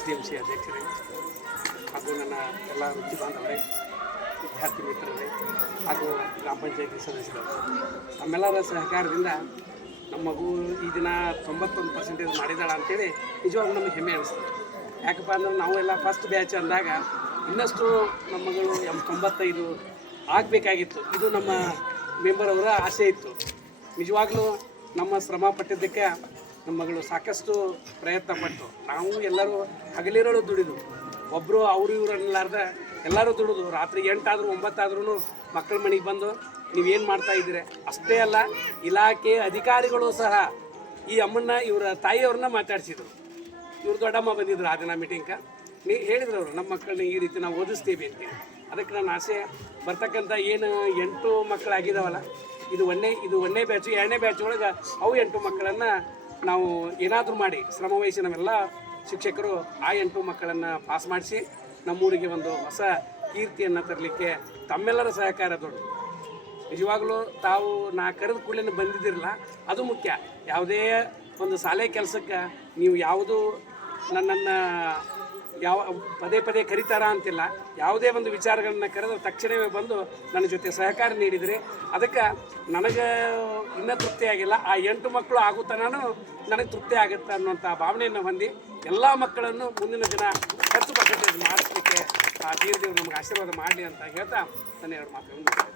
SDMC ಅಧ್ಯಕ್ಷರೇ ಹಾಗೂ ನನ್ನ ಎಲ್ಲ ವೃತ್ತಿ ಬಾಂಧವರೇ, ವಿದ್ಯಾರ್ಥಿ ಮಿತ್ರರೇ ಹಾಗೂ ಗ್ರಾಮ ಪಂಚಾಯತಿ ಸದಸ್ಯರು, ನಮ್ಮೆಲ್ಲರ ಸಹಕಾರದಿಂದ ನಮ್ಮ ಮಗು ಈ ದಿನ 91% ಮಾಡಿದಾಳ ಅಂತೇಳಿ ನಿಜವಾಗ್ಲೂ ನಮಗೆ ಹೆಮ್ಮೆ ಅನಿಸ್ತದೆ. ಯಾಕಪ್ಪ ಅಂದ್ರೆ ನಾವೆಲ್ಲ ಫಸ್ಟ್ ಬ್ಯಾಚ್ ಅಂದಾಗ ಇನ್ನಷ್ಟು ನಮ್ಮ ಮಗಳು 95 ಆಗಬೇಕಾಗಿತ್ತು. ಇದು ನಮ್ಮ ಮೆಂಬರ್ ಅವರ ಆಸೆ ಇತ್ತು. ನಿಜವಾಗ್ಲೂ ನಮ್ಮ ಶ್ರಮ ಪಟ್ಟಿದ್ದಕ್ಕೆ ನಮ್ಮ ಮಗಳು ಸಾಕಷ್ಟು ಪ್ರಯತ್ನ ಪಟ್ಟು ನಾವು ಎಲ್ಲರೂ ಹಗಲಿರೋಳು ದುಡಿದು, ಒಬ್ಬರು ಅವರು ಇವರು ಅನ್ನಲಾರ್ದ ಎಲ್ಲರೂ ದುಡಿದು ರಾತ್ರಿ 8 ಆದರೂ 9 ಆದ್ರೂ ಮಕ್ಕಳ ಮನೆಗೆ ಬಂದು ನೀವೇನು ಮಾಡ್ತಾ ಇದ್ದೀರಿ. ಅಷ್ಟೇ ಅಲ್ಲ, ಇಲಾಖೆ ಅಧಿಕಾರಿಗಳು ಸಹ ಈ ಅಮ್ಮನ್ನ ಇವರ ತಾಯಿಯವ್ರನ್ನ ಮಾತಾಡಿಸಿದ್ರು. ಇವ್ರು ದೊಡ್ಡಮ್ಮ ಬಂದಿದ್ರು ಆ ದಿನ ಮೀಟಿಂಗ್ಗೆ. ಹೇಳಿದ್ರು ಅವರು, ನಮ್ಮ ಮಕ್ಕಳನ್ನ ಈ ರೀತಿ ನಾವು ಓದಿಸ್ತೀವಿ ಅಂತ. ಅದಕ್ಕೆ ನನ್ನ ಆಸೆ ಬರ್ತಕ್ಕಂಥ ಏನು 8 ಮಕ್ಕಳಾಗಿದ್ದಾವಲ್ಲ, ಇದು ಒಂದನೇ ಬ್ಯಾಚು. 2ನೇ ಬ್ಯಾಚ್ ಒಳಗೆ ಅವು 8 ಮಕ್ಕಳನ್ನು ನಾವು ಏನಾದರೂ ಮಾಡಿ ಶ್ರಮವಹಿಸಿ ನಮ್ಮೆಲ್ಲ ಶಿಕ್ಷಕರು ಆ 8 ಮಕ್ಕಳನ್ನು ಪಾಸ್ ಮಾಡಿಸಿ ನಮ್ಮೂರಿಗೆ ಒಂದು ಹೊಸ ಕೀರ್ತಿಯನ್ನು ತರಲಿಕ್ಕೆ ತಮ್ಮೆಲ್ಲರ ಸಹಕಾರ ದೊಡ್ಡದು. ನಿಜವಾಗಲೂ ತಾವು ನಾ ಕರೆದ ಕೂಡಲೇ ಬಂದಿದ್ದಿರಲ್ಲ, ಅದು ಮುಖ್ಯ. ಯಾವುದೇ ಒಂದು ಶಾಲೆ ಕೆಲಸಕ್ಕೆ ನೀವು ಯಾವುದು ನನ್ನನ್ನು ಪದೇ ಪದೇ ಕರೀತಾರ ಅಂತಿಲ್ಲ, ಯಾವುದೇ ಒಂದು ವಿಚಾರಗಳನ್ನ ಕರೆದ ತಕ್ಷಣವೇ ಬಂದು ನನ್ನ ಜೊತೆ ಸಹಕಾರ ನೀಡಿದರೆ ಅದಕ್ಕೆ ನನಗೆ ಇನ್ನೂ ತೃಪ್ತಿ ಆಗಿಲ್ಲ. ಆ 8 ಮಕ್ಕಳು ಆಗುತ್ತಾನೂ ನನಗೆ ತೃಪ್ತಿ ಆಗುತ್ತೆ ಅನ್ನುವಂಥ ಭಾವನೆಯನ್ನು ಹೊಂದಿ ಎಲ್ಲ ಮಕ್ಕಳನ್ನು ಮುಂದಿನ ದಿನ 10% ಮಾಡಿಸ್ಲಿಕ್ಕೆ ಆ ದೇವ್ರು ನಮಗೆ ಆಶೀರ್ವಾದ ಮಾಡಲಿ ಅಂತ ಹೇಳ್ತಾ ನನ್ನ 2 ಮಾತುಗಳನ್ನು